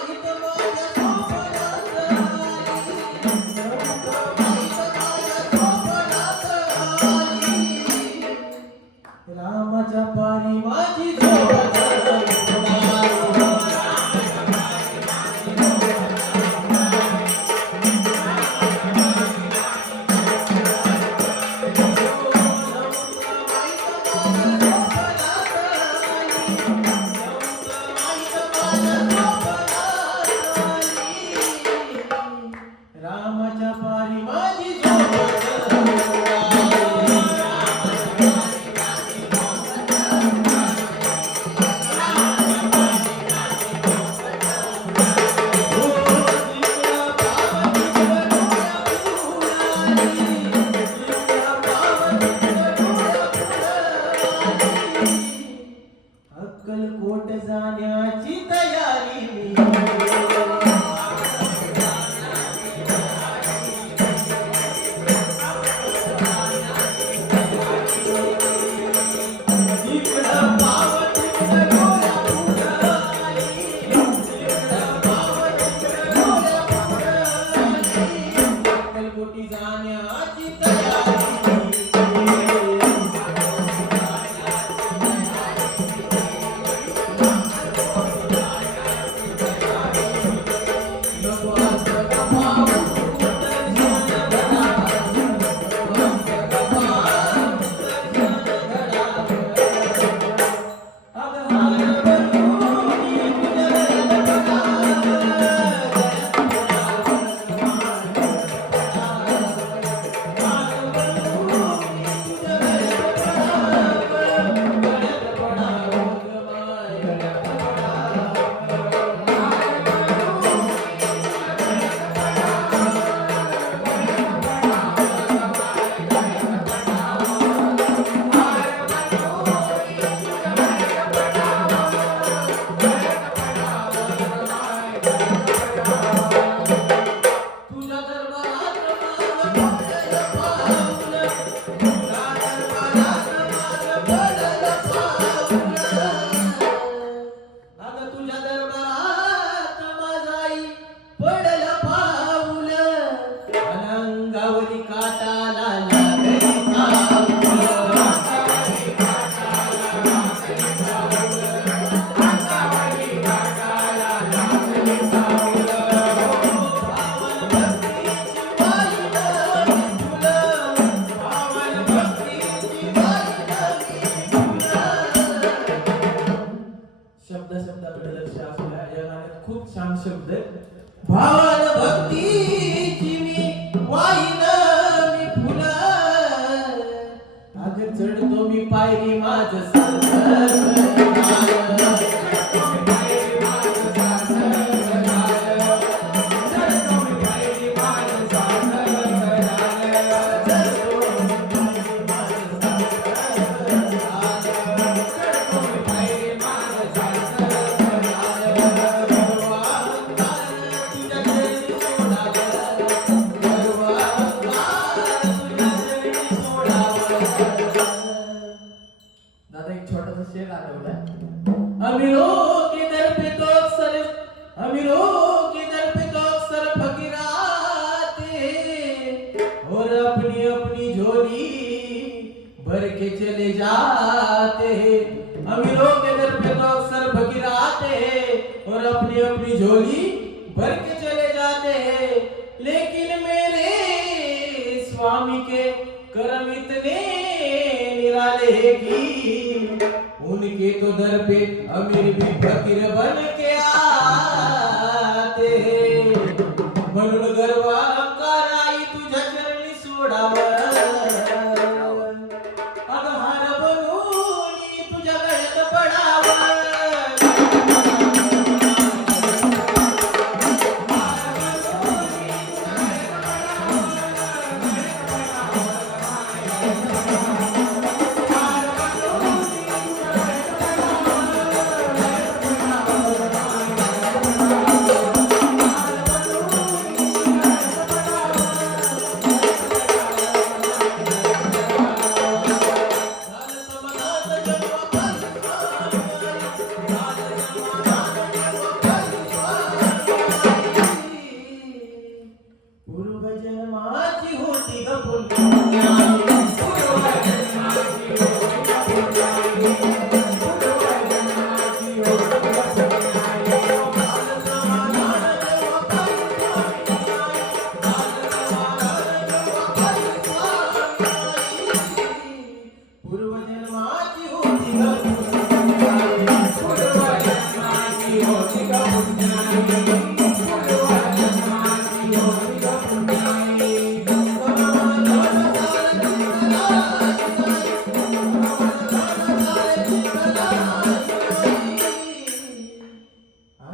ಆಗಿದ್ದ Designer छान शब्द आहेत भावान भक्तीची मी वाईन मी फुल. अग चढतो मी पायरी माझ दादा एक छोटासा शेर आठवलाय अमीरों के तो के तो और अपनी अपनी झोली भर के चले जाते। अमीरों के दर पे तो अक्सर फकीर आते और अपनी अपनी झोली भर के उनके तो दर पे अमीर भी फकीर बन के आते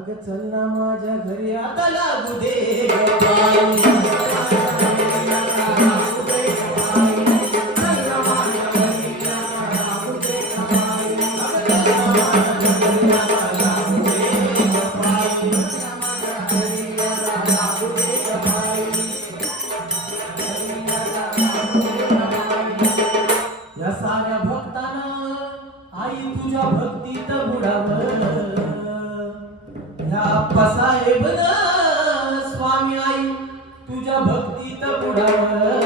अग चल ना माझ्या घरी. आता लागू दे. साहेब स्वामी आई तुझ्या भक्तीत पुढावर.